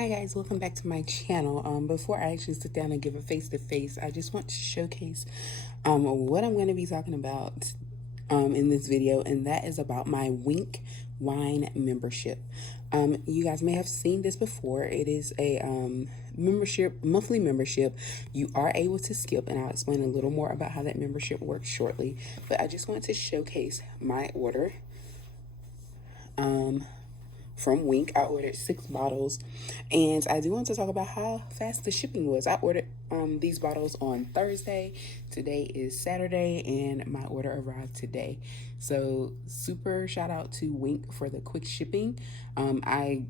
Hi guys, welcome back to my channel. Before I actually sit down and give a face-to-face, I just want to showcase what I'm going to be talking about in this video, and that is about my Winc wine membership. You guys may have seen this before. It is a monthly membership. You are able to skip, and I'll explain a little more about how that membership works shortly. But I just want to showcase my order. From Winc. I ordered 6 bottles, and I do want to talk about how fast the shipping was. I ordered these bottles on Thursday. Today is Saturday, and my order arrived today. So super shout out to Winc for the quick shipping. I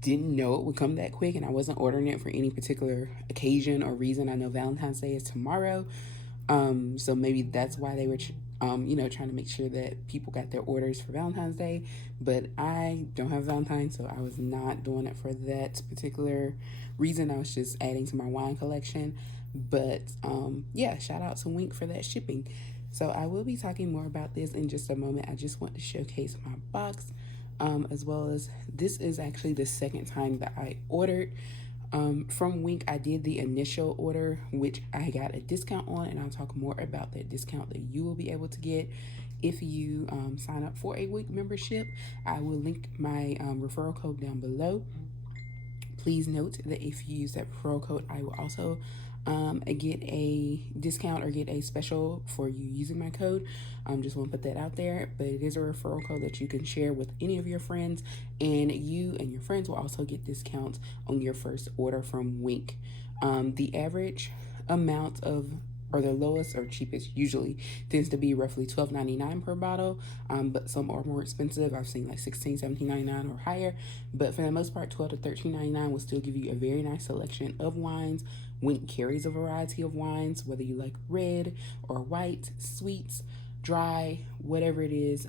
didn't know it would come that quick, and I wasn't ordering it for any particular occasion or reason. I know Valentine's Day is tomorrow, so maybe that's why they were trying to make sure that people got their orders for Valentine's Day. But I don't have Valentine's, so I was not doing it for that particular reason. I was just adding to my wine collection. But yeah, shout out to Winc for that shipping. So I will be talking more about this in just a moment. I just want to showcase my box, as well as this is actually the second time that I ordered from Winc. I did the initial order, which I got a discount on, and I'll talk more about that discount that you will be able to get if you sign up for a Winc membership. I will link my referral code down below. Please note that if you use that referral code, I will also get a discount or get a special for you using my code. Just want to put that out there, but it is a referral code that you can share with any of your friends, and you and your friends will also get discounts on your first order from Winc. The average amount of, or the lowest or cheapest, usually tends to be roughly $12.99 per bottle, but some are more expensive. I've seen like $16, $17.99 or higher, but for the most part, $12 to $13.99 will still give you a very nice selection of wines. Winc carries a variety of wines, whether you like red or white, sweets, dry, whatever it is,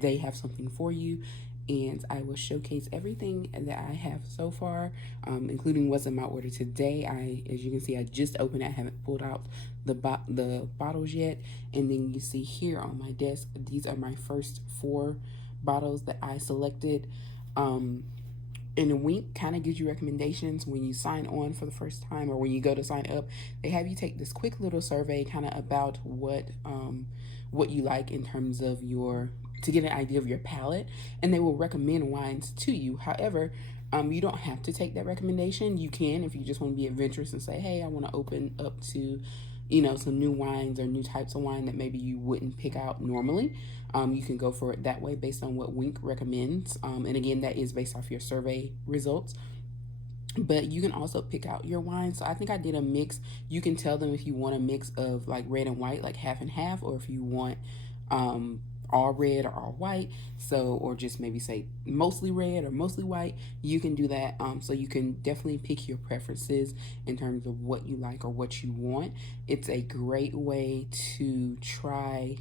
they have something for you. And I will showcase everything that I have so far, including what's in my order today. As you can see, I just opened it. I haven't pulled out the bottles yet. And then you see here on my desk, these are my first 4 bottles that I selected. And a Winc kind of gives you recommendations when you sign on for the first time, or when you go to sign up. They have you take this quick little survey kind of about what you like in terms of to get an idea of your palate, and they will recommend wines to you. However, you don't have to take that recommendation. You can, if you just want to be adventurous and say, hey, I want to open up to, some new wines or new types of wine that maybe you wouldn't pick out normally. You can go for it that way based on what Winc recommends. And again, that is based off your survey results. But you can also pick out your wine. So I think I did a mix. You can tell them if you want a mix of like red and white, like half and half, or if you want all red or all white, or just maybe say mostly red or mostly white. You can do that. So you can definitely pick your preferences in terms of what you like or what you want. It's a great way to try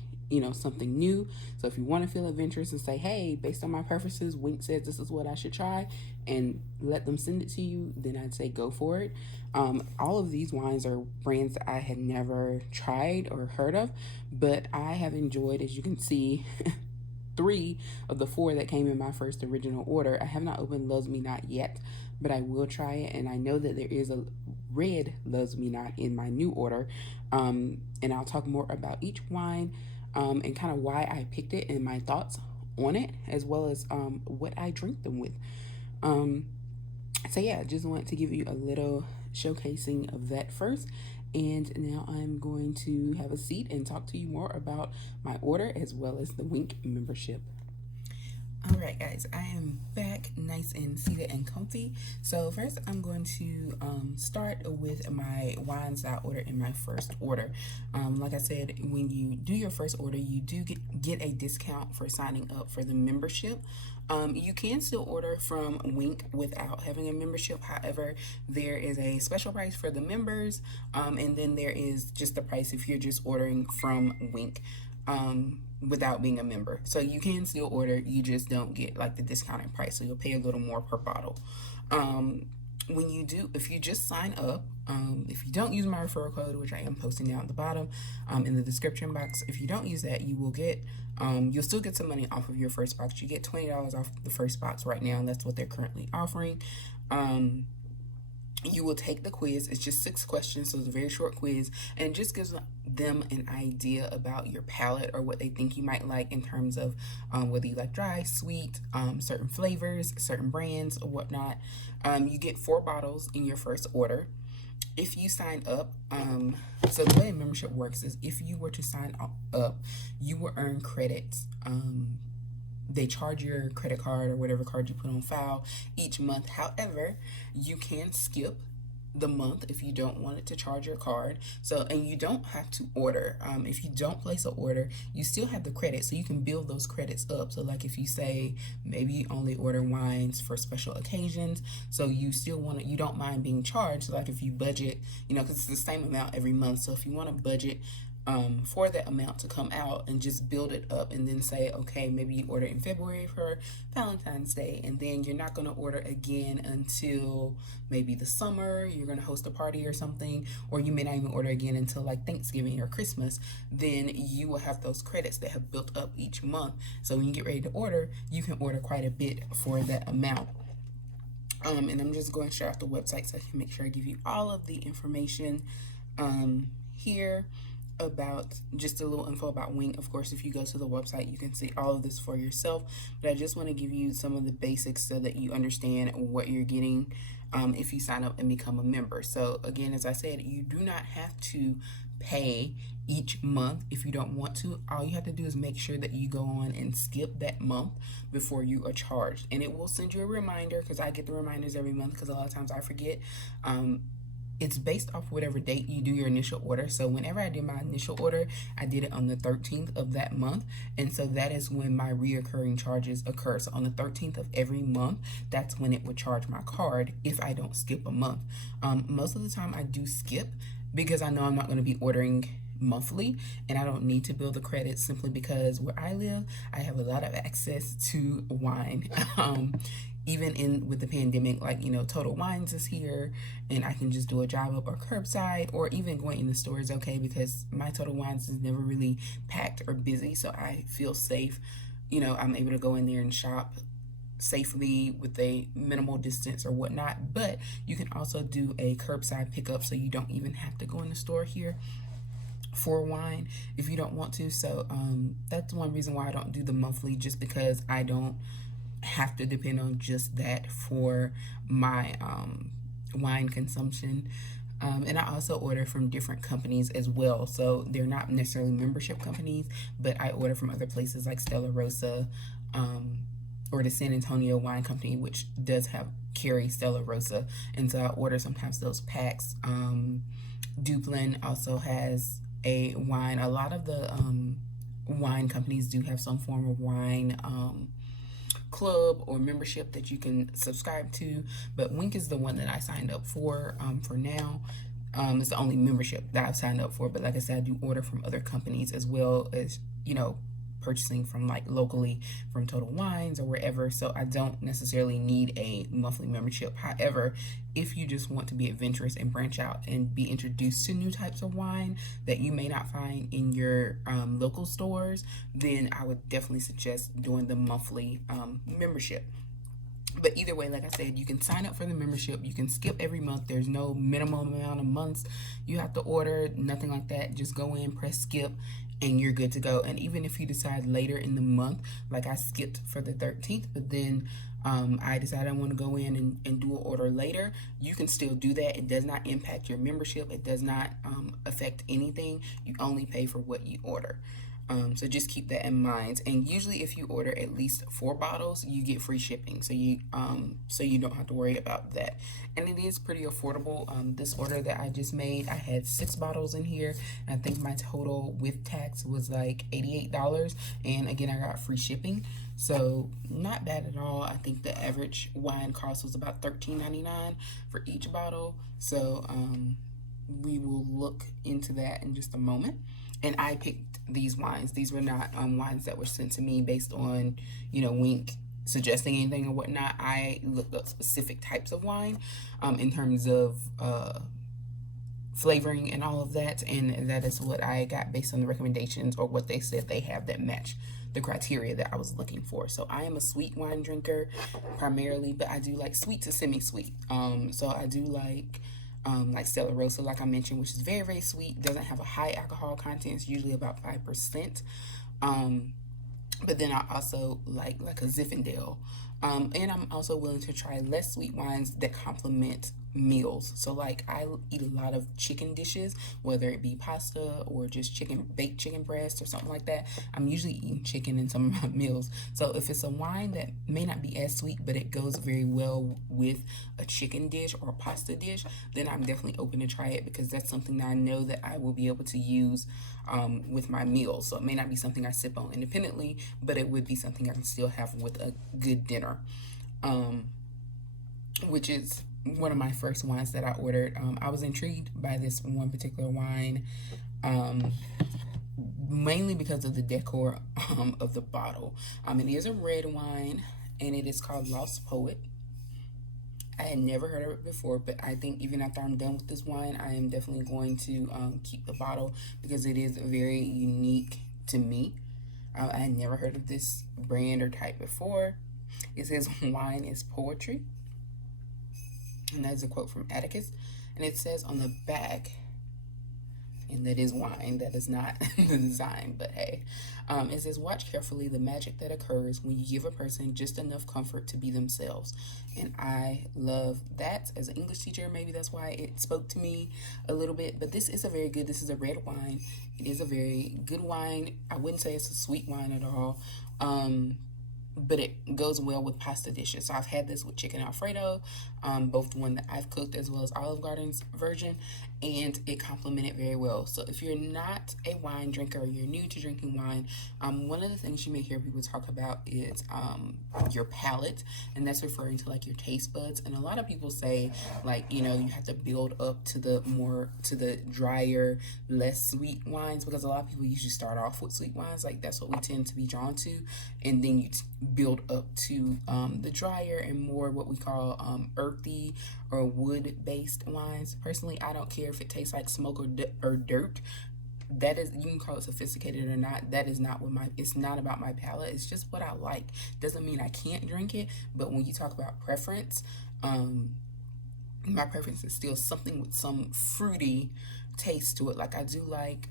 something new. So if you want to feel adventurous and say, hey, based on my preferences, Winc says this is what I should try, and let them send it to you, then I'd say go for it. All of these wines are brands that I had never tried or heard of, but I have enjoyed, as you can see, 3 of the 4 that came in my first original order. I have not opened Loves Me Not yet, but I will try it, and I know that there is a red Loves Me Not in my new order, and I'll talk more about each wine, and kind of why I picked it and my thoughts on it, as well as what I drink them with. So yeah, I just want to give you a little showcasing of that first. And now I'm going to have a seat and talk to you more about my order as well as the Winc membership. All right, guys, I am back nice and seated and comfy. So first I'm going to start with my wines that I ordered in my first order. Like I said, when you do your first order, you do get a discount for signing up for the membership. You can still order from Winc without having a membership. However, there is a special price for the members, and then there is just the price if you're just ordering from Winc without being a member. So you can still order, you just don't get like the discounted price, so you'll pay a little more per bottle. If you just sign up, if you don't use my referral code, which I am posting down at the bottom in the description box, if you don't use that, you will get, you'll still get some money off of your first box. You get $20 off the first box right now, and that's what they're currently offering. You will take the quiz. It's just 6 questions, so it's a very short quiz, and it just gives them an idea about your palate or what they think you might like in terms of whether you like dry, sweet, certain flavors, certain brands, or whatnot. You get 4 bottles in your first order. If you sign up, so the way a membership works is if you were to sign up, you will earn credits. They charge your credit card or whatever card you put on file each month. However, you can skip the month if you don't want it to charge your card. So, and you don't have to order. If you don't place an order, you still have the credit, so you can build those credits up. So like if you say maybe you only order wines for special occasions, so you still want to, you don't mind being charged. So like if you budget, because it's the same amount every month. So if you want to budget for that amount to come out and just build it up, and then say, okay, maybe you order in February for Valentine's Day, and then you're not going to order again until maybe the summer, you're going to host a party or something, or you may not even order again until like Thanksgiving or Christmas, then you will have those credits that have built up each month. So when you get ready to order, you can order quite a bit for that amount. And I'm just going straight off the website so I can make sure I give you all of the information here about just a little info about Winc. Of course, if you go to the website, you can see all of this for yourself, but I just want to give you some of the basics so that you understand what you're getting if you sign up and become a member. So again, as I said, you do not have to pay each month if you don't want to. All you have to do is make sure that you go on and skip that month before you are charged, and it will send you a reminder, because I get the reminders every month because a lot of times I forget. It's based off whatever date you do your initial order. So whenever I did my initial order, I did it on the 13th of that month. And so that is when my reoccurring charges occur. So on the 13th of every month, that's when it would charge my card if I don't skip a month. Most of the time I do skip because I know I'm not going to be ordering monthly, and I don't need to build the credits simply because where I live, I have a lot of access to wine. Even with the pandemic, like, Total Wines is here, and I can just do a drive up or curbside, or even going in the store is okay because my Total Wines is never really packed or busy, so I feel safe. I'm able to go in there and shop safely with a minimal distance or whatnot. But you can also do a curbside pickup, so you don't even have to go in the store here for wine if you don't want to. So that's one reason why I don't do the monthly, just because I don't have to depend on just that for my wine consumption. And I also order from different companies as well. So they're not necessarily membership companies, but I order from other places like Stella Rosa, or the San Antonio Wine Company, which does carry Stella Rosa. And so I order sometimes those packs. Duplin also has a wine. A lot of the wine companies do have some form of wine club or membership that you can subscribe to, but Winc is the one that I signed up for now. It's the only membership that I've signed up for, but like I said, I do order from other companies as well as purchasing from like locally from Total Wines or wherever, so I don't necessarily need a monthly membership. However, if you just want to be adventurous and branch out and be introduced to new types of wine that you may not find in your local stores, then I would definitely suggest doing the monthly membership. But either way, like I said, you can sign up for the membership. You can skip every month. There's no minimum amount of months you have to order, nothing like that. Just go in, press skip, and you're good to go. And even if you decide later in the month, like I skipped for the 13th, but then I decided I want to go in and do an order later, you can still do that. It does not impact your membership. It does not affect anything. You only pay for what you order. So just keep that in mind. And usually if you order at least 4 bottles, you get free shipping. So you don't have to worry about that. And it is pretty affordable. This order that I just made, I had 6 bottles in here. I think my total with tax was like $88. And again, I got free shipping. So not bad at all. I think the average wine cost was about $13.99 for each bottle. So we will look into that in just a moment. And I picked these wines. These were not wines that were sent to me based on, Winc suggesting anything or whatnot. I looked up specific types of wine in terms of flavoring and all of that. And that is what I got based on the recommendations or what they said they have that match the criteria that I was looking for. So I am a sweet wine drinker primarily, but I do like sweet to semi-sweet. So I do like Stella Rosa, like I mentioned, which is very, very sweet. Doesn't have a high alcohol content. It's usually about 5%. But then I also like a Zinfandel. And I'm also willing to try less sweet wines that complement meals. So like I eat a lot of chicken dishes, whether it be pasta or just baked chicken breast or something like that. I'm usually eating chicken in some of my meals. So if it's a wine that may not be as sweet, but it goes very well with a chicken dish or a pasta dish, then I'm definitely open to try it, because that's something that I know that I will be able to use with my meals. So it may not be something I sip on independently, but it would be something I can still have with a good dinner, which is one of my first wines that I ordered. I was intrigued by this one particular wine, mainly because of the decor of the bottle. It is a red wine, and it is called Lost Poet. I had never heard of it before, but I think even after I'm done with this wine, I am definitely going to keep the bottle, because it is very unique to me. I had never heard of this brand or type before. It says wine is poetry, and that's a quote from Atticus. And it says on the back, and that is wine, that is not the design, but hey. It says, watch carefully the magic that occurs when you give a person just enough comfort to be themselves. And I love that. As an English teacher, maybe that's why it spoke to me a little bit. But this is this is a red wine. It is a very good wine. I wouldn't say it's a sweet wine at all. But it goes well with pasta dishes. So I've had this with chicken Alfredo, both the one that I've cooked as well as Olive Garden's version, and it complemented very well. So if you're not a wine drinker or you're new to drinking wine, one of the things you may hear people talk about is your palate, and that's referring to like your taste buds. And a lot of people say, like, you have to build up to the drier, less sweet wines, because a lot of people usually start off with sweet wines. Like that's what we tend to be drawn to, and then you build up to the drier and more what we call earthy or wood-based wines. Personally, I don't care if it tastes like smoke or dirt. That is, you can call it sophisticated or not. That is not it's not about my palate. It's just what I like. Doesn't mean I can't drink it, but when you talk about preference, my preference is still something with some fruity taste to it. Like I do like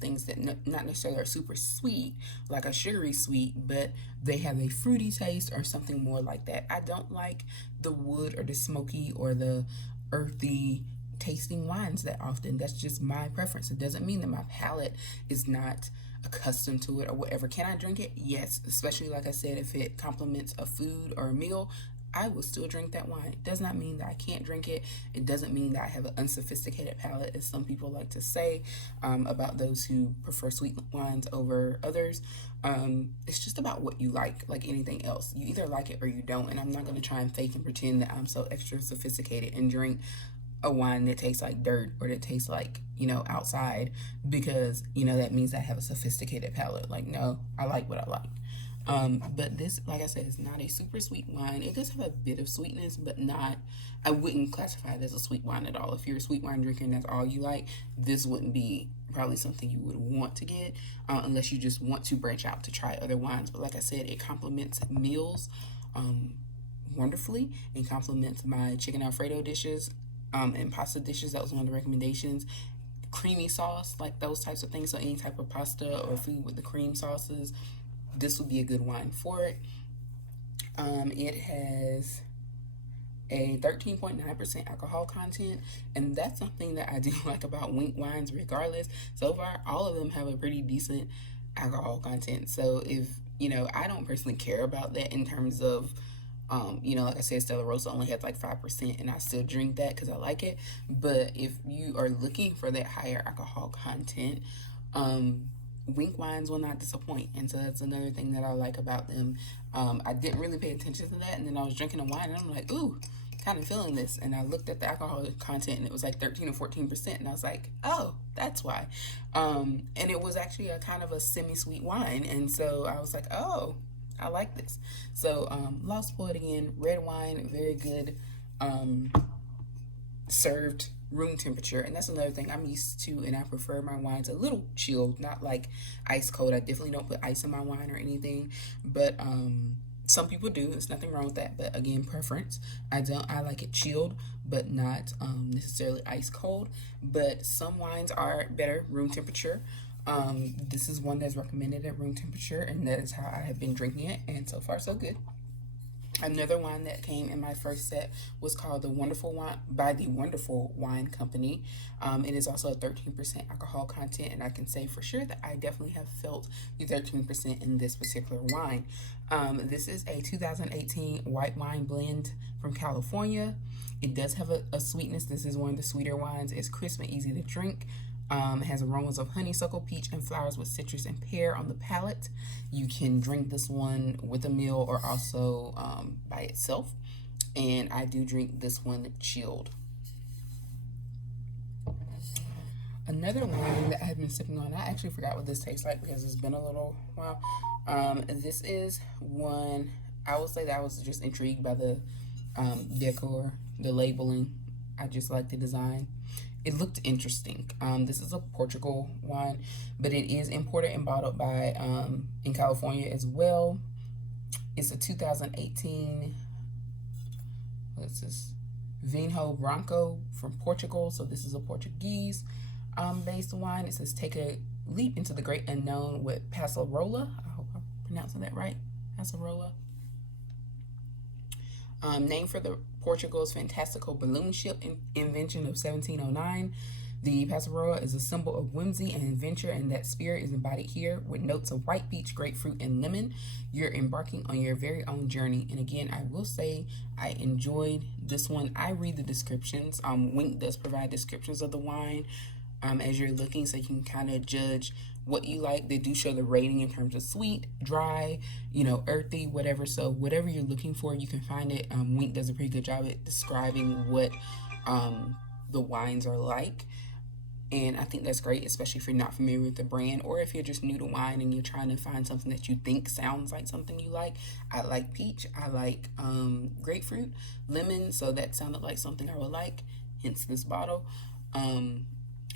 things that not necessarily are super sweet, like a sugary sweet, but they have a fruity taste or something more like that. I don't like the wood or the smoky or the earthy tasting wines that often. That's just my preference. It doesn't mean that my palate is not accustomed to it or whatever. Can I drink it? Yes, especially like I said, if it complements a food or a meal, I will still drink that wine. It does not mean that I can't drink it. It doesn't mean that I have an unsophisticated palate, as some people like to say about those who prefer sweet wines over others. It's just about what you like anything else. You either like it or you don't, and I'm not going to try and fake and pretend that I'm so extra sophisticated and drink a wine that tastes like dirt or that tastes like, outside, because, that means I have a sophisticated palate. Like, no, I like what I like. But this, like I said, is not a super sweet wine. It does have a bit of sweetness, but I wouldn't classify it as a sweet wine at all. If you're a sweet wine drinker and that's all you like, this wouldn't be probably something you would want to get, unless you just want to branch out to try other wines. But like I said, it complements meals wonderfully, and complements my chicken Alfredo dishes and pasta dishes. That was one of the recommendations. Creamy sauce, like those types of things. So any type of pasta or food with the cream sauces, this would be a good wine for it. It has a 13.9% alcohol content, and that's something that I do like about Winc wines regardless. So far, all of them have a pretty decent alcohol content. So if, I don't personally care about that in terms of, like I said, Stella Rosa only has like 5%, and I still drink that because I like it. But if you are looking for that higher alcohol content, Winc wines will not disappoint, and so that's another thing that I like about them. I didn't really pay attention to that, and then I was drinking a wine, and I'm like, ooh, kind of feeling this, and I looked at the alcohol content, and it was like 13 or 14%, and I was like, oh, that's why. And it was actually a kind of a semi-sweet wine, and so I was like, oh, I like this. So Lost Poet again, red wine, very good, served room temperature. And that's another thing I'm used to, and I prefer my wines a little chilled, not like ice cold. I definitely don't put ice in my wine or anything, but some people do. There's nothing wrong with that, but again, preference. I like it chilled, but not necessarily ice cold. But some wines are better room temperature. This is one that's recommended at room temperature, and that is how I have been drinking it, and so far so good. Another wine that came in my first set was called The Wonderful Wine by the Wonderful Wine Company. It is also a 13% alcohol content, and I can say for sure that I definitely have felt the 13% in this particular wine. This is a 2018 white wine blend from California. It does have a sweetness. This is one of the sweeter wines. It's crisp and easy to drink. It has aromas of honeysuckle, peach, and flowers with citrus and pear on the palate. You can drink this one with a meal or also by itself. And I do drink this one chilled. Another wine that I have been sipping on, I actually forgot what this tastes like because it's been a little while. This is one, I will say that I was just intrigued by the decor, the labeling. I just like the design. It looked interesting. This is a Portugal wine, but it is imported and bottled by in California as well. It's a 2018, what's this? Vinho Branco from Portugal. So this is a Portuguese based wine. It says take a leap into the great unknown with Passarola. I hope I'm pronouncing that right. Passarola. Named for the Portugal's fantastical balloon ship invention of 1709. The Passarola is a symbol of whimsy and adventure, and that spirit is embodied here with notes of white peach, grapefruit, and lemon. You're embarking on your very own journey. And again, I will say I enjoyed this one. I read the descriptions. Winc does provide descriptions of the wine as you're looking, so you can kind of judge what you like. They do show the rating in terms of sweet, dry, earthy, whatever. So whatever you're looking for, you can find it. Winc does a pretty good job at describing what the wines are like. And I think that's great, especially if you're not familiar with the brand or if you're just new to wine and you're trying to find something that you think sounds like something you like. I like peach. I like grapefruit, lemon. So that sounded like something I would like, hence this bottle.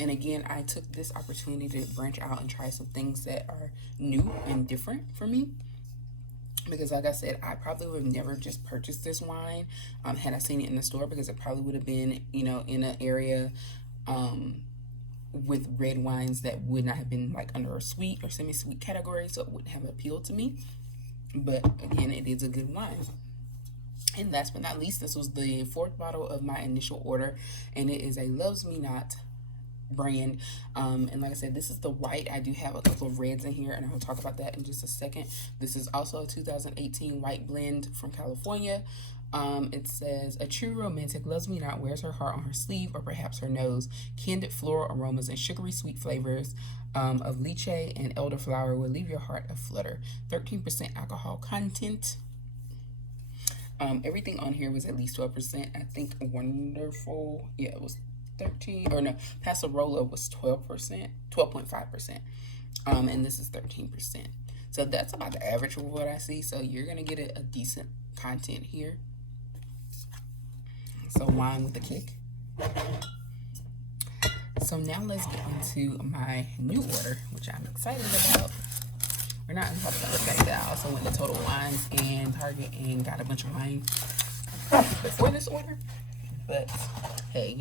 And again, I took this opportunity to branch out and try some things that are new and different for me. Because like I said, I probably would have never just purchased this wine had I seen it in the store, because it probably would have been, in an area with red wines that would not have been like under a sweet or semi-sweet category, so it wouldn't have appealed to me. But again, it is a good wine. And last but not least, this was the fourth bottle of my initial order, and it is a Loves Me Not brand. And like I said, this is the white. I do have a couple of reds in here, and I will talk about that in just a second. This is also a 2018 white blend from California. It says, a true romantic loves me not, wears her heart on her sleeve or perhaps her nose. Candid floral aromas and sugary sweet flavors of lychee and elderflower will leave your heart aflutter. 13% alcohol content. Everything on here was at least 12%. I think Wonderful, it was 13, or no, Passarola was 12%, 12.5%. And this is 13%. So that's about the average of what I see. So you're gonna get a decent content here. So wine with a kick. So now let's get into my new order, which I'm excited about. We're not talking about the fact that I also went to Total Wines and Target and got a bunch of wine before this order. But hey,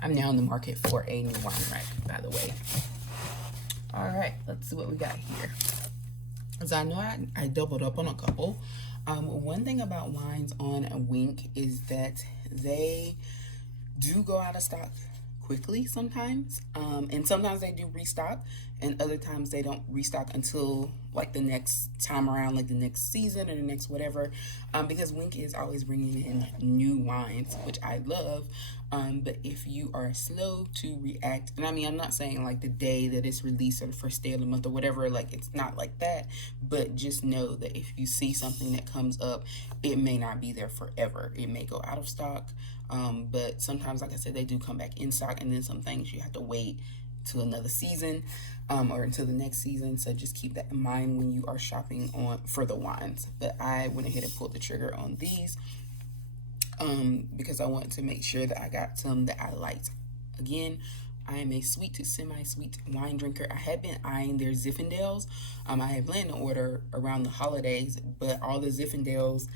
I'm now in the market for a new wine rack, by the way. All right, let's see what we got here. As I know, I doubled up on a couple. One thing about wines on a Winc is that they do go out of stock quickly sometimes. And sometimes they do restock, and other times they don't restock until like the next time around, like the next season or the next whatever. Because Winc is always bringing in new wines, which I love. But if you are slow to react, and I mean, I'm not saying like the day that it's released or the first day of the month or whatever, like it's not like that, but just know that if you see something that comes up, it may not be there forever. It may go out of stock. But sometimes, like I said, they do come back in stock, and then some things you have to wait to another season, or until the next season. So just keep that in mind when you are shopping for the wines. But I went ahead and pulled the trigger on these because I wanted to make sure that I got some that I liked Again, I am a sweet to semi-sweet wine drinker. I had been eyeing their Zinfandels. I had planned to order around the holidays, but all the Zinfandels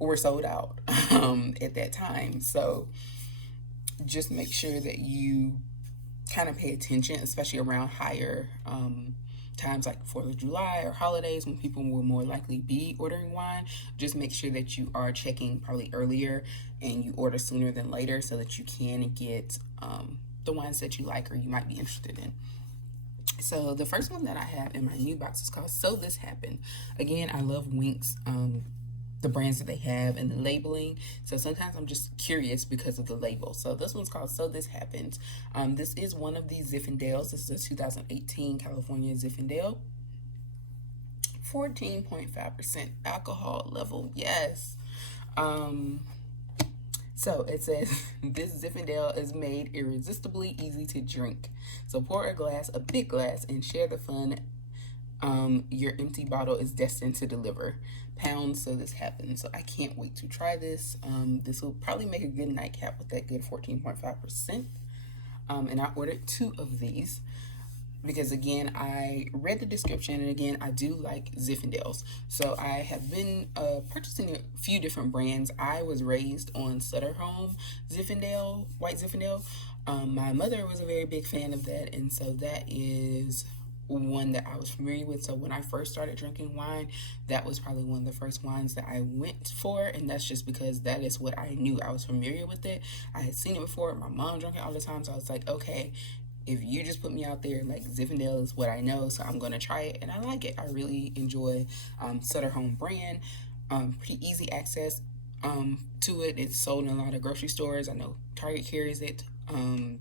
were sold out at that time. So just make sure that you kind of pay attention, especially around higher times like 4th of July or holidays when people will more likely be ordering wine. Just make sure that you are checking probably earlier and you order sooner than later so that you can get the wines that you like or you might be interested in. So the first one that I have in my new box is called So This Happened. Again, I love Winc's the brands that they have and the labeling. So sometimes I'm just curious because of the label. So this one's called So This Happens. This is one of these Zinfandels. This is a 2018 California Zinfandel. 14.5% alcohol level. Yes. So it says, this Zinfandel is made irresistibly easy to drink. So pour a big glass, and share the fun your empty bottle is destined to deliver. Pounds, so this happens. So I can't wait to try this. This will probably make a good nightcap with that good 14.5%. And I ordered 2 of these because, again, I read the description, and again, I do like Zinfandels. So I have been purchasing a few different brands. I was raised on Sutter Home Zinfandel, white Zinfandel. My mother was a very big fan of that, and so that is one that I was familiar with. So when I first started drinking wine, that was probably one of the first wines that I went for, and that's just because that is what I knew. I was familiar with it. I had seen it before. My mom drank it all the time, so I was like, okay, if you just put me out there, like, Zinfandel is what I know, so I'm gonna try it, and I like it. I really enjoy Sutter Home brand. Pretty easy access to it. It's sold in a lot of grocery stores. I know Target carries it.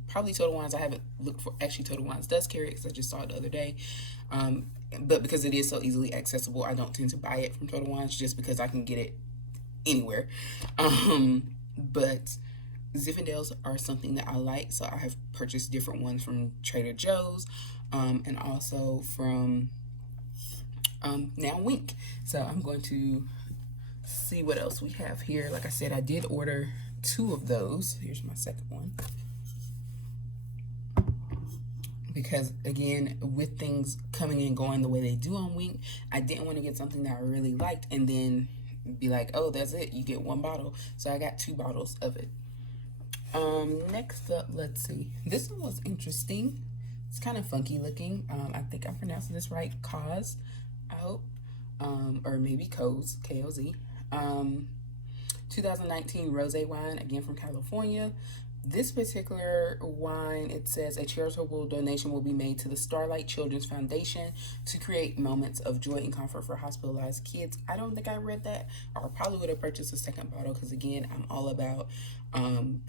Probably Total Wines, I haven't looked for. Actually, Total Wines does carry it because I just saw it the other day. But because it is so easily accessible, I don't tend to buy it from Total Wines just because I can get it anywhere. But Zinfandels are something that I like, so I have purchased different ones from Trader Joe's, and also from now Winc. So I'm going to see what else we have here. Like I said, I did order 2 of those. Here's my second one. Because, again, with things coming and going the way they do on Winc, I didn't want to get something that I really liked and then be like, oh, that's it, you get 1 bottle. So I got 2 bottles of it. Next up, let's see. This one was interesting. It's kind of funky looking. I think I'm pronouncing this right. Cause, I hope. Or maybe Coz, K-O-Z. 2019 rosé wine, again from California. This particular wine, it says a charitable donation will be made to the Starlight Children's Foundation to create moments of joy and comfort for hospitalized kids. I don't think I read that, or probably would have purchased a second bottle because, again, I'm all about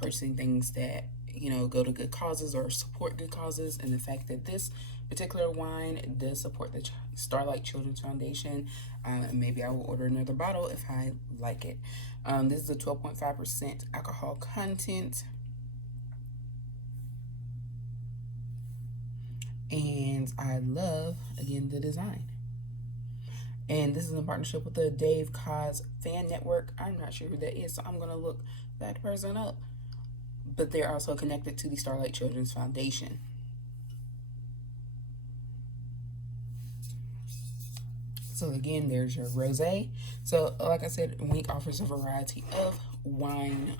purchasing things that, you know, go to good causes or support good causes. And the fact that this particular wine does support the Starlight Children's Foundation, maybe I will order another bottle if I like it. This is a 12.5% alcohol content. And I love, again, the design. And this is in partnership with the Dave Coz Fan Network. I'm not sure who that is, so I'm going to look that person up. But they're also connected to the Starlight Children's Foundation. So again, there's your rosé. So like I said, Winc offers a variety of wine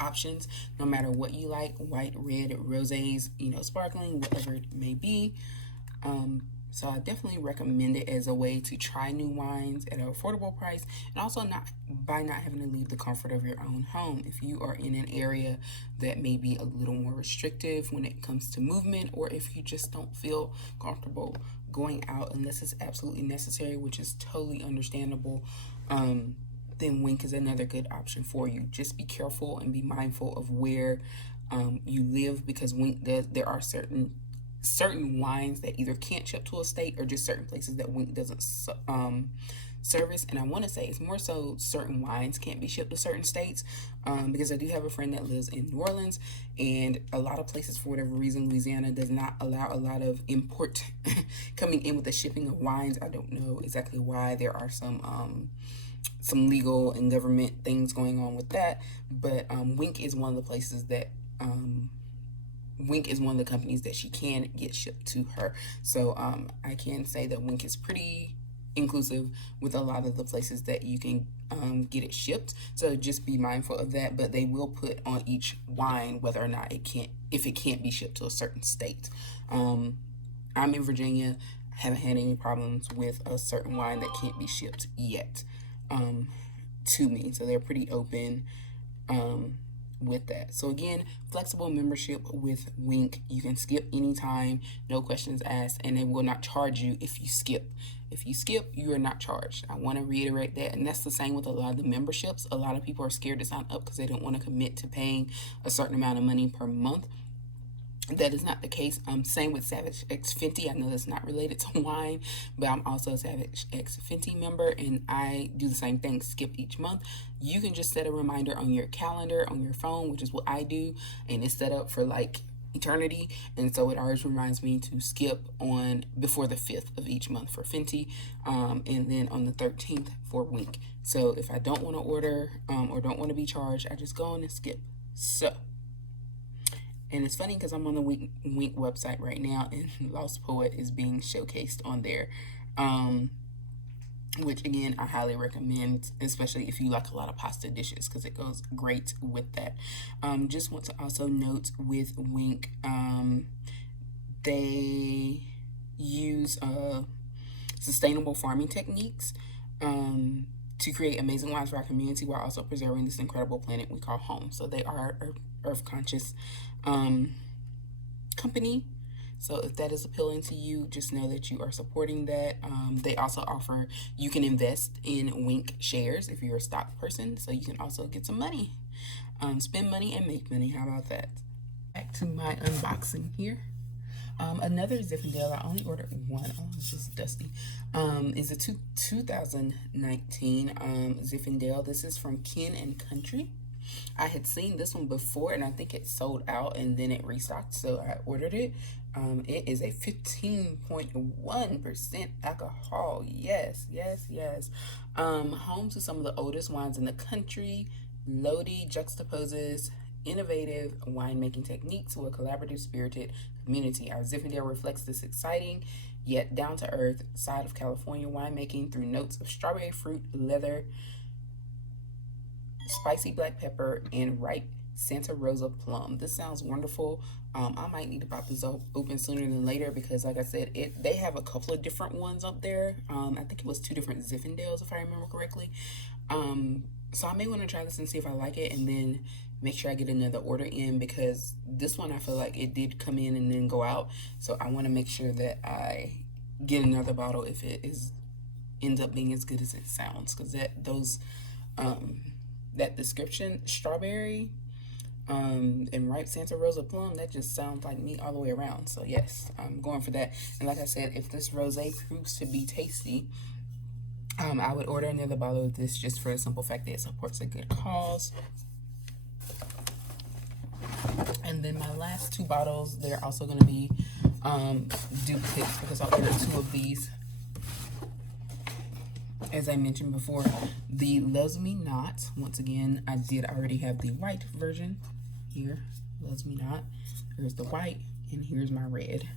options, no matter what you like, white, red, rosés, you know, sparkling, whatever it may be. So I definitely recommend it as a way to try new wines at an affordable price, and also not having to leave the comfort of your own home. If you are in an area that may be a little more restrictive when it comes to movement, or if you just don't feel comfortable going out unless it's absolutely necessary, which is totally understandable, then Winc is another good option for you. Just be careful and be mindful of where you live, because Winc there are certain wines that either can't ship to a state, or just certain places that Winc doesn't service. And I want to say it's more so certain wines can't be shipped to certain states, because I do have a friend that lives in New Orleans, and a lot of places, for whatever reason, Louisiana does not allow a lot of import coming in with the shipping of wines. I don't know exactly why. There are some legal and government things going on with that, but Winc is one of the places that Winc is one of the companies that she can get shipped to her. So I can say that Winc is pretty inclusive with a lot of the places that you can get it shipped. So just be mindful of that. But they will put on each wine whether or not if it can't be shipped to a certain state. I'm in Virginia. Haven't had any problems with a certain wine that can't be shipped yet to me. So they're pretty open with that. So again, flexible membership with Winc. You can skip anytime, no questions asked, and they will not charge you if you skip. If you skip, you are not charged. I want to reiterate that, and that's the same with a lot of the memberships. A lot of people are scared to sign up because they don't want to commit to paying a certain amount of money per month. That is not the case. Same with Savage X Fenty. I know that's not related to wine, but I'm also a Savage X Fenty member, and I do the same thing, skip each month. You can just set a reminder on your calendar, on your phone, which is what I do, and it's set up for like eternity, and so it always reminds me to skip on before the 5th of each month for Fenty, and then on the 13th for Winc. So if I don't want to order or don't want to be charged, I just go on and skip. So, and it's funny because I'm on the Winc website right now, and Lost Poet is being showcased on there, which again I highly recommend, especially if you like a lot of pasta dishes, because it goes great with that. Just want to also note with Winc, they use sustainable farming techniques to create amazing wines for our community while also preserving this incredible planet we call home. So they are earth conscious company. So if that is appealing to you, just know that you are supporting that. They also offer, you can invest in Winc shares if you're a stock person, so you can also get some money. Spend money and make money. How about that? Back to my unboxing here. Another Zinfandel. I only ordered one. Oh, it's just dusty. Is a 2019 Zinfandel. This is from Kin and Country. I had seen this one before, and I think it sold out, and then it restocked, so I ordered it. It is a 15.1% alcohol. Yes, yes, yes. Home to some of the oldest wines in the country. Lodi juxtaposes innovative winemaking techniques with a collaborative, spirited community. Our Zinfandel reflects this exciting yet down-to-earth side of California winemaking through notes of strawberry fruit, leather, spicy black pepper, and ripe Santa Rosa plum. This sounds wonderful. I might need to pop this open sooner than later because, like I said, they have a couple of different ones up there. I think it was 2 different Zinfandels, if I remember correctly. So I may want to try this and see if I like it, and then make sure I get another order in, because this one I feel like it did come in and then go out. So I want to make sure that I get another bottle if it ends up being as good as it sounds, because that description, strawberry and ripe Santa Rosa plum, that just sounds like me all the way around. So yes, I'm going for that. And like I said, if this rosé proves to be tasty, I would order another bottle of this, just for the simple fact that it supports a good cause. And then my last 2 bottles, they're also going to be duplicates, because I ordered 2 of these. As I mentioned before, the Loves Me Not. Once again, I did already have the white version here. Loves Me Not. Here's the white, and here's my red.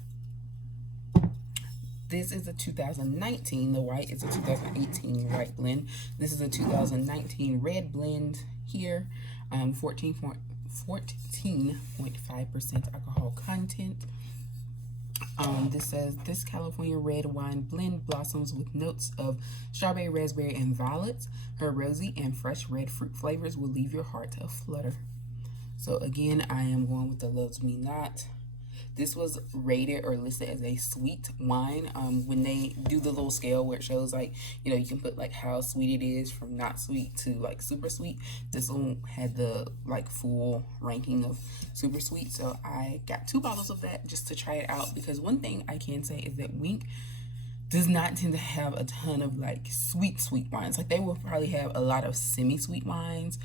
This is a 2019. The white is a 2018 white blend. This is a 2019 red blend here. 14.5% alcohol content. This says, this California red wine blend blossoms with notes of strawberry, raspberry, and violets. Her rosy and fresh red fruit flavors will leave your heart aflutter. So again, I am going with the Loves Me Not. This was rated or listed as a sweet wine. When they do the little scale where it shows, like, you know, you can put like how sweet it is from not sweet to like super sweet. This one had the like full ranking of super sweet. So I got 2 bottles of that just to try it out, because one thing I can say is that Winc does not tend to have a ton of like sweet wines. Like, they will probably have a lot of semi-sweet wines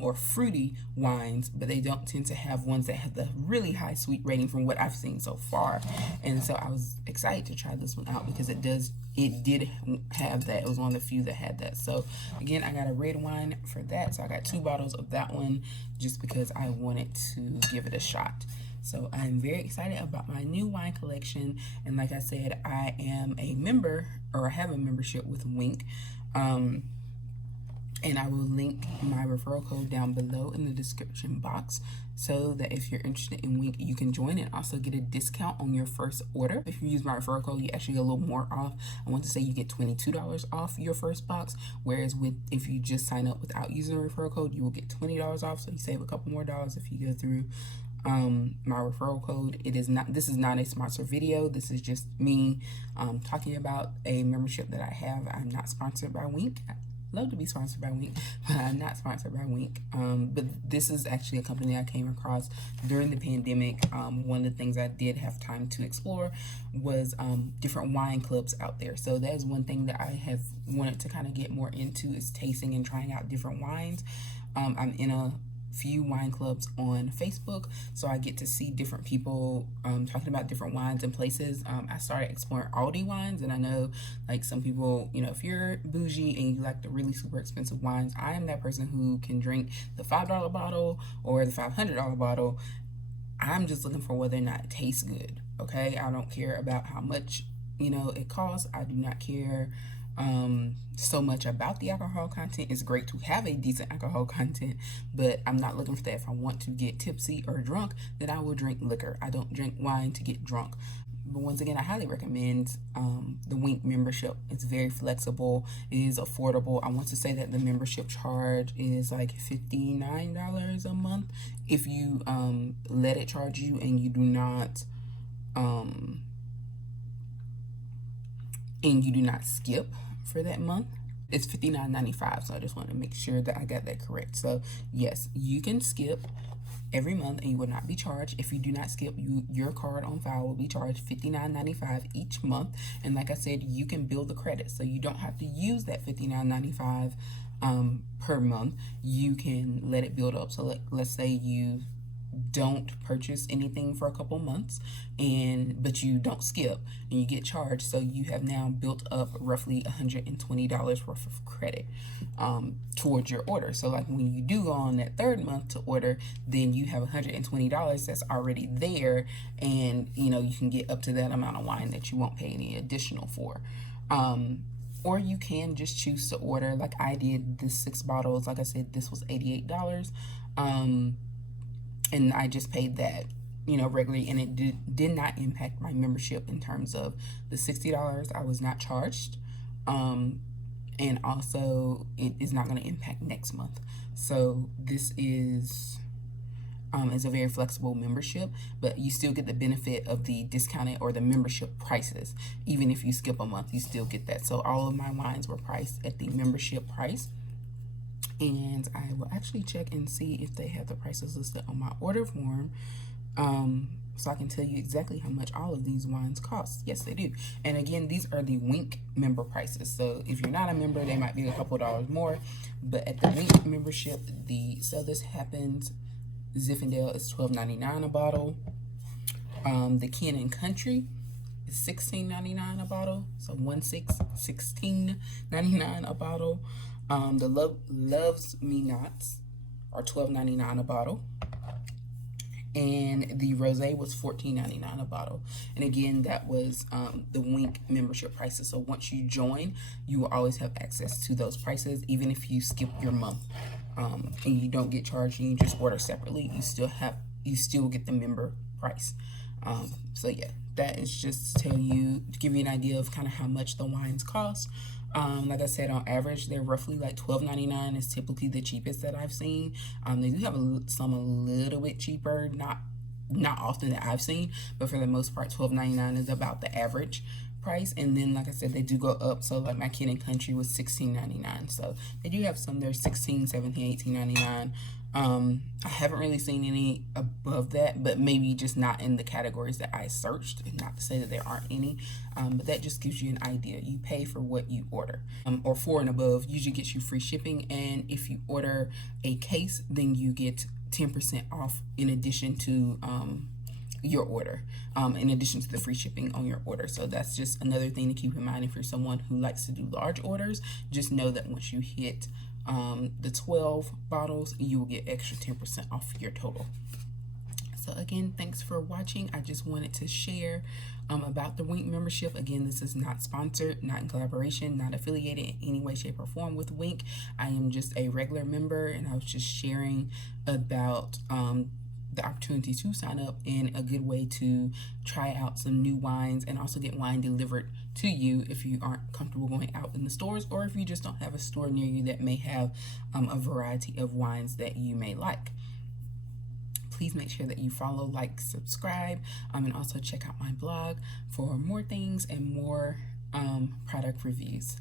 or fruity wines, but they don't tend to have ones that have the really high sweet rating from what I've seen so far. And so I was excited to try this one out, because it did have that. It was one of the few that had that. So again, I got a red wine for that. So I got 2 bottles of that one just because I wanted to give it a shot. So I'm very excited about my new wine collection. And like I said, I am a member, or I have a membership with Winc. And I will link my referral code down below in the description box so that if you're interested in Winc, you can join and also get a discount on your first order. If you use my referral code, you actually get a little more off. I want to say you get $22 off your first box, whereas if you just sign up without using the referral code, you will get $20 off. So you save a couple more dollars if you go through my referral code. This is not a sponsored video. This is just me talking about a membership that I have. I'm not sponsored by Winc. Love to be sponsored by Winc, but I'm not sponsored by Winc. But this is actually a company I came across during the pandemic. One of the things I did have time to explore was different wine clubs out there. So that is one thing that I have wanted to kind of get more into, is tasting and trying out different wines. I'm in a few wine clubs on Facebook, so I get to see different people talking about different wines and places. I started exploring Aldi wines, and I know like some people, you know, if you're bougie and you like the really super expensive wines, I am that person who can drink the $5 bottle or the $500 bottle. I'm just looking for whether or not it tastes good. Okay, I don't care about how much, you know, it costs. I do not care so much about the alcohol content. It's great to have a decent alcohol content, but I'm not looking for that. If I want to get tipsy or drunk, then I will drink liquor. I don't drink wine to get drunk. But once again, I highly recommend the Winc membership. It's very flexible. It is affordable. I want to say that the membership charge is like $59 a month if you let it charge you and you do not skip for that month. It's $59.95, so I just want to make sure that I got that correct. So yes, you can skip every month and you will not be charged. If you do not skip, your card on file will be charged $59.95 each month. And like I said, you can build the credit, so you don't have to use that $59.95 per month. You can let it build up. So let's say you don't purchase anything for a couple months, but you don't skip and you get charged, so you have now built up roughly $120 worth of credit towards your order. So like when you do go on that third month to order, then you have $120 that's already there, and you know, you can get up to that amount of wine that you won't pay any additional for. Or you can just choose to order like I did. The 6 bottles, like I said, this was $88. And I just paid that, you know, regularly, and it did not impact my membership in terms of the $60 I was not charged. And also it is not going to impact next month. So this is a very flexible membership, but you still get the benefit of the discounted or the membership prices. Even if you skip a month, you still get that. So all of my wines were priced at the membership price. And I will actually check and see if they have the prices listed on my order form, so I can tell you exactly how much all of these wines cost. Yes, they do. And again, these are the Winc member prices. So if you're not a member, they might be a couple dollars more. But at the Winc membership, so this happens, Zinfandel is $12.99 a bottle. The Kin & Country is $16.99 a bottle. So $16.99 a bottle. The Loves Me Nots are $12.99 a bottle, and the Rosé was $14.99 a bottle. And again, that was the Winc membership prices. So once you join, you will always have access to those prices, even if you skip your month and you don't get charged and you just order separately. You still get the member price. So yeah, that is just to give you an idea of kind of how much the wines cost. Like I said, on average, they're roughly like $12.99 is typically the cheapest that I've seen. They do have some a little bit cheaper, not often that I've seen, but for the most part, $12.99 is about the average price. And then, like I said, they do go up. So like my Kin & Country was $16.99. So they do have some, they're $16, $17, $18.99. I haven't really seen any above that, but maybe just not in the categories that I searched. Not to say that there aren't any, but that just gives you an idea. You pay for what you order, or 4 and above usually gets you free shipping. And if you order a case, then you get 10% off in addition to your order, in addition to the free shipping on your order. So that's just another thing to keep in mind if you're someone who likes to do large orders. Just know that once you hit the 12 bottles, you will get extra 10% off your total. So again, thanks for watching. I just wanted to share about the Winc membership. Again, this is not sponsored, not in collaboration, not affiliated in any way, shape, or form with Winc. I am just a regular member, and I was just sharing about the opportunity to sign up and a good way to try out some new wines and also get wine delivered to you if you aren't comfortable going out in the stores, or if you just don't have a store near you that may have a variety of wines that you may like. Please make sure that you follow, like, subscribe, and also check out my blog for more things and more product reviews.